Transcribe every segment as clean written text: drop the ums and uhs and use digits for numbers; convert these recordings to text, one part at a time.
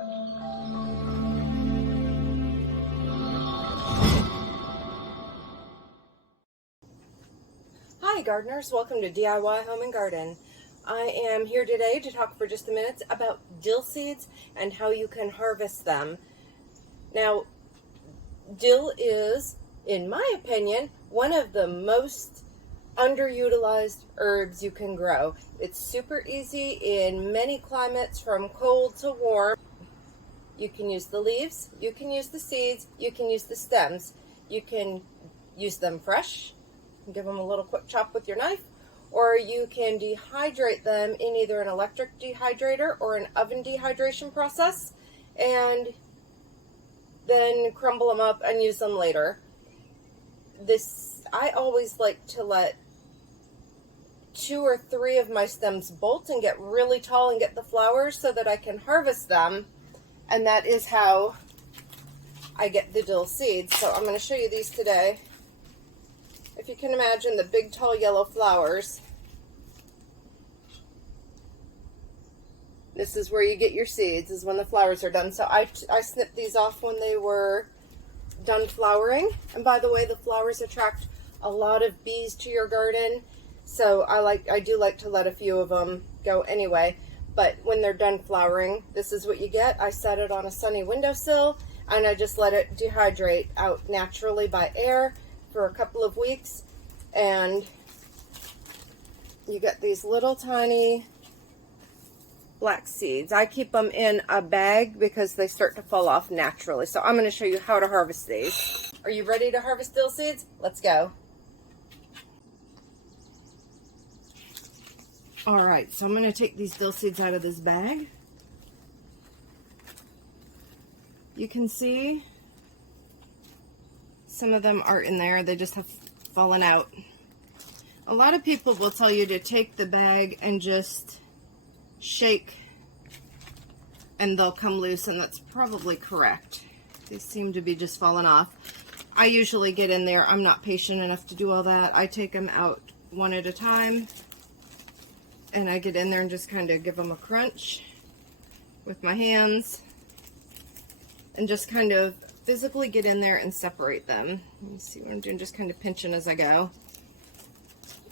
Hi gardeners, welcome to DIY Home and Garden. I am here today to talk for just a minute about dill seeds and how you can harvest them. Now, dill is, in my opinion, one of the most underutilized herbs you can grow. It's super easy in many climates from cold to warm. You can use the leaves, you can use the seeds, you can use the stems. You can use them fresh, give them a little quick chop with your knife, or you can dehydrate them in either an electric dehydrator or an oven dehydration process, and then crumble them up and use them later. I always like to let 2 or 3 of my stems bolt and get really tall and get the flowers so that I can harvest them, and that is how I get the dill seeds. So I'm going to show you these today. If you can imagine the big tall yellow flowers, this is where you get your seeds, is when the flowers are done. So I snipped these off when they were done flowering. And by the way, the flowers attract a lot of bees to your garden, so I do like to let a few of them go anyway. But when they're done flowering, this is what you get. I set it on a sunny windowsill and I just let it dehydrate out naturally by air for a couple of weeks, and you get these little tiny black seeds. I keep them in a bag because they start to fall off naturally. So I'm going to show you how to harvest these. Are you ready to harvest dill seeds? Let's go. Alright, so I'm going to take these dill seeds out of this bag. You can see some of them are in there. They just have fallen out. A lot of people will tell you to take the bag and just shake and they'll come loose, and that's probably correct. They seem to be just falling off. I usually get in there. I'm not patient enough to do all that. I take them out one at a time, and I get in there and just kind of give them a crunch with my hands and just kind of physically get in there and separate them. Let me see what I'm doing, just kind of pinching as I go.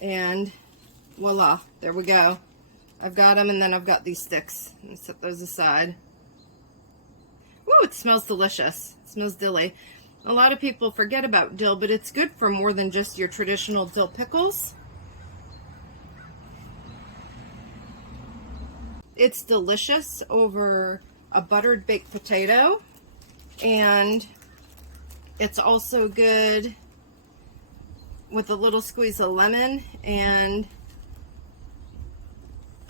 And voila, there we go. I've got them, and then I've got these sticks. Let me set those aside. Woo, it smells delicious. It smells dilly. A lot of people forget about dill, but it's good for more than just your traditional dill pickles. It's delicious over a buttered baked potato, and it's also good with a little squeeze of lemon and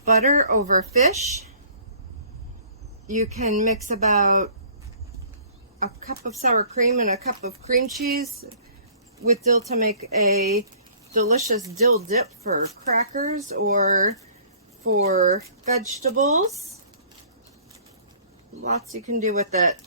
butter over fish. You can mix about a cup of sour cream and a cup of cream cheese with dill to make a delicious dill dip for crackers or for vegetables. Lots you can do with it.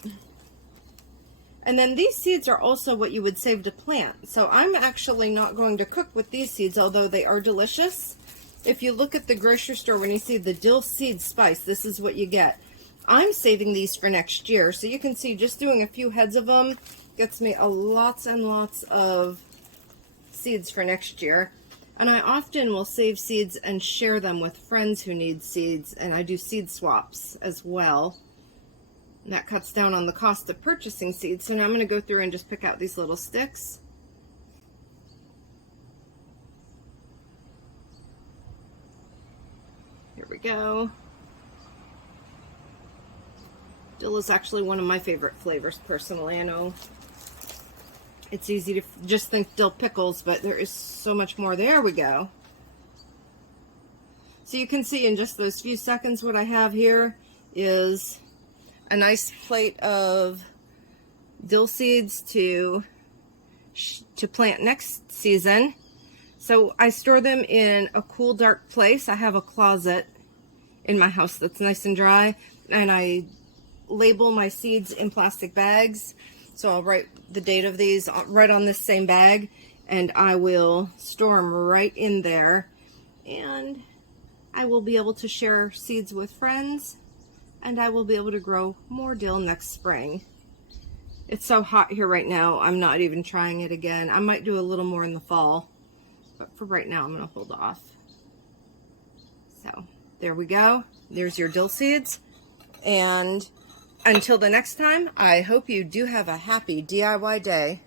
And then these seeds are also what you would save to plant. So I'm actually not going to cook with these seeds, although they are delicious. If you look at the grocery store, when you see the dill seed spice, this is what you get. I'm saving these for next year. So you can see just doing a few heads of them gets me lots and lots of seeds for next year. And I often will save seeds and share them with friends who need seeds, and I do seed swaps as well. And that cuts down on the cost of purchasing seeds. So now I'm going to go through and just pick out these little sticks. Here we go. Dill is actually one of my favorite flavors personally. I know it's easy to just think dill pickles, but there is so much more. There we go. So you can see in just those few seconds what I have here is a nice plate of dill seeds to plant next season. So I store them in a cool, dark place. I have a closet in my house that's nice and dry, and I label my seeds in plastic bags. So I'll write the date of these right on this same bag, and I will store them right in there. And I will be able to share seeds with friends and I will be able to grow more dill next spring. It's so hot here right now, I'm not even trying it again. I might do a little more in the fall, but for right now I'm going to hold off. So there we go. There's your dill seeds. And until the next time, I hope you do have a happy DIY day.